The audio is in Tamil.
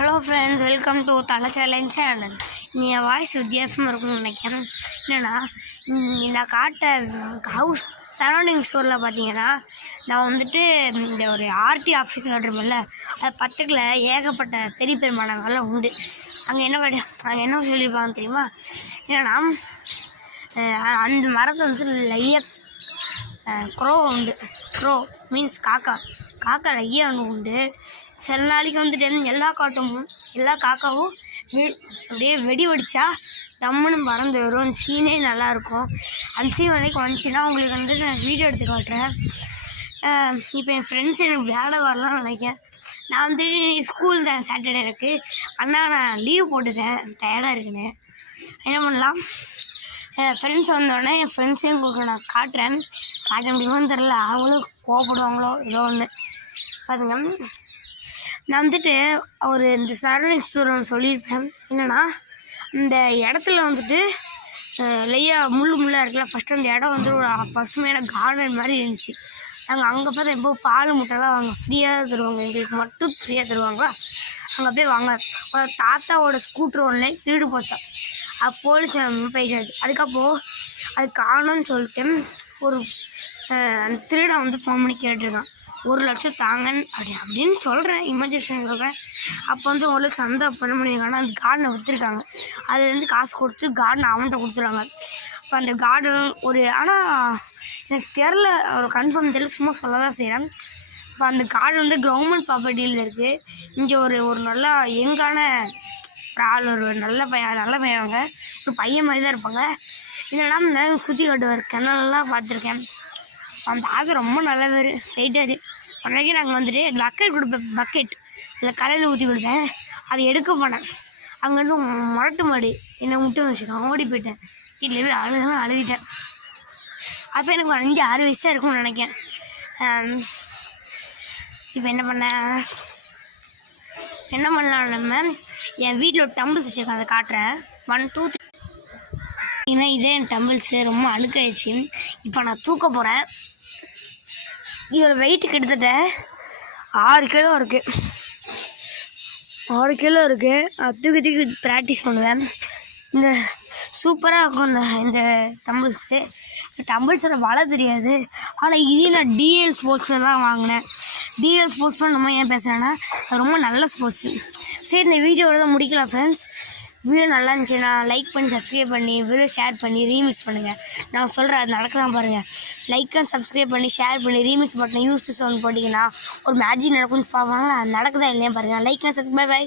ஹலோ ஃப்ரெண்ட்ஸ், வெல்கம் டு தலை சேலஞ்ச் சேனல். நீ என் வாய்ஸ் வித்தியாசமாக இருக்கும்னு நினைக்கிறேன். என்னென்னா, நான் காட்ட ஹவுஸ் சரௌண்டிங் ஸ்டோரில் பார்த்தீங்கன்னா, நான் வந்துட்டு இந்த ஒரு ஆர்டி ஆஃபீஸ் காட்டுறோம்ல, அது பக்கத்தில் ஏகப்பட்ட பெரிய பெரிய மரங்கள்லாம் உண்டு. அங்கே என்ன சொல்லியிருப்பாங்க தெரியுமா? என்னென்னா, அந்த மரத்தை வந்து க்ரோ உண்டு. க்ரோ மீன்ஸ் காக்கா லையா ஒன்று உண்டு. சில நாளைக்கு வந்துட்டு எல்லா காக்காவும் அப்படியே வெடி வெடிச்சா டம்முன்னு பறந்து வரும். அந்த சீனே நல்லாயிருக்கும். அந்த சீன் வரைக்கும் வந்துச்சுன்னா உங்களுக்கு வந்துட்டு நான் வீடியோ எடுத்து காட்டுறேன். இப்போ என் ஃப்ரெண்ட்ஸ் எனக்கு விளையாட வரலாம்னு நினைக்கிறேன். நான் வந்துட்டு ஸ்கூல் தான் சாட்டர்டே இருக்குது. ஆனால் நான் லீவ் போட்டுட்டேன், டயர்டாக இருக்குன்னு. என்ன பண்ணலாம், என் ஃப்ரெண்ட்ஸ் வந்தோடனே என் ஃப்ரெண்ட்ஸையும் உங்களுக்கு நான் காட்ட முடியுமான்னு தெரில. அவங்களும் கோவப்படுவாங்களோ ஏதோ ஒன்று. பாருங்க, நான் வந்துட்டு இந்த சரௌண்டிங் ஸ்டோர் ஒன்று சொல்லியிருப்பேன். என்னென்னா, இந்த இடத்துல வந்துட்டு லையா முள்ளாக இருக்குல்ல. ஃபஸ்ட்டு அந்த இடம் வந்து ஒரு பசுமையான கார்டன் மாதிரி இருந்துச்சு. நாங்கள் அங்கே பார்த்தா எப்போ பால் முட்டைலாம் வாங்க ஃப்ரீயாக தருவாங்க, எங்களுக்கு மட்டும் ஃப்ரீயாக தருவாங்களா. அங்கே போய் வாங்க. ஒரு தாத்தாவோட ஸ்கூட்டர் ஒன்று திருடு போச்சா. அது போலீஸ் பேசாது. அதுக்கப்புறம் அது காணும்னு சொல்லிட்டு அந்த திருடை வந்து ஃபோன் பண்ணி கேட்டிருக்கான். 1 லட்சம் தாங்கன்னு அப்படின்னு சொல்கிறேன், இமேஜினேஷன் சொல்கிறேன். அப்போ வந்து ஒரு சந்தை பண்ண முடியுங்கன்னா அந்த கார்டனை விற்றுருக்காங்க. அதுலேருந்து காசு கொடுத்து கார்டனை அவன்கிட்ட கொடுத்துருவாங்க. இப்போ அந்த கார்டன் ஆனால் எனக்கு தெரில, ஒரு கன்ஃபார்ம் தெரியல, சும்மா சொல்ல தான் செய்கிறேன். இப்போ அந்த கார்டன் வந்து கவர்மெண்ட் ப்ராப்பர்ட்டியில் இருக்குது. இங்கே ஒரு நல்லா யங்கான ஆள், ஒரு நல்ல பையன் அவங்க ஒரு பையன் மாதிரி தான் இருப்பாங்க. இல்லைனா சுற்றி காட்டுவார். கிணறுலாம் பார்த்துருக்கேன். அந்த ஆசை ரொம்ப நல்ல பேர் ரைட்டாரு. அன்றைக்கி நாங்கள் வந்துட்டு பக்கெட் கொடுப்பேன். பக்கெட் இல்லை கலையில் ஊற்றி கொடுத்தேன். அதை எடுக்க போனேன். அங்கேருந்து முரட்டு மாடு என்னை விட்டு வச்சுருக்கேன். ஓடி போயிட்டேன். வீட்டில் போய் அழுவிட்டேன். அப்போ எனக்கு 5-6 வயசாக இருக்கும்னு நினைக்கிறேன். இப்போ என்ன பண்ணலாம், நம்ம என் வீட்டில் ஒரு டம்பிள்ஸ் வச்சுருக்கேன், அதை காட்டுறேன். 1 2 3. ஏன்னா இதே என் டம்பிள்ஸு ரொம்ப அழுக்காயிடுச்சு. இப்போ நான் தூக்க போகிறேன். இதோட வெயிட் கிட்டத்தட்ட 6 கிலோ இருக்குது. 6 கிலோ இருக்குது. அது தூக்கி ப்ராக்டிஸ் பண்ணுவேன். இந்த சூப்பராக இருக்கும் இந்த டம்பிள்ஸோட வலை தெரியாது. ஆனால் இதே நான் டிஎல் ஸ்போர்ட்ஸில் தான் வாங்கினேன். டிஎல் ஸ்போர்ட்ஸ் நம்ம ஏன் பேசுகிறேன்னா, அது ரொம்ப நல்ல ஸ்போர்ட்ஸு. சரி, இந்த வீடியோவோட தான் முடிக்கலாம் ஃப்ரெண்ட்ஸ். வீடியோ நல்லா இருந்துச்சுன்னா லைக் பண்ணி, சப்ஸ்கிரைப் பண்ணி, வீடியோ ஷேர் பண்ணி ரீமிக்ஸ் பண்ணுங்கள். நான் சொல்கிறேன், அது நடக்கலாம் பாருங்கள். லைக் அண்ட் சப்ஸ்கிரைப் பண்ணி, ஷேர் பண்ணி, remix button use to sound போட்டிங்கன்னா ஒரு மேஜிக் நடக்கும்னு பார்ப்பாங்க. அது நடக்குதா இல்லையா பாருங்கள். Like and subscribe. பை.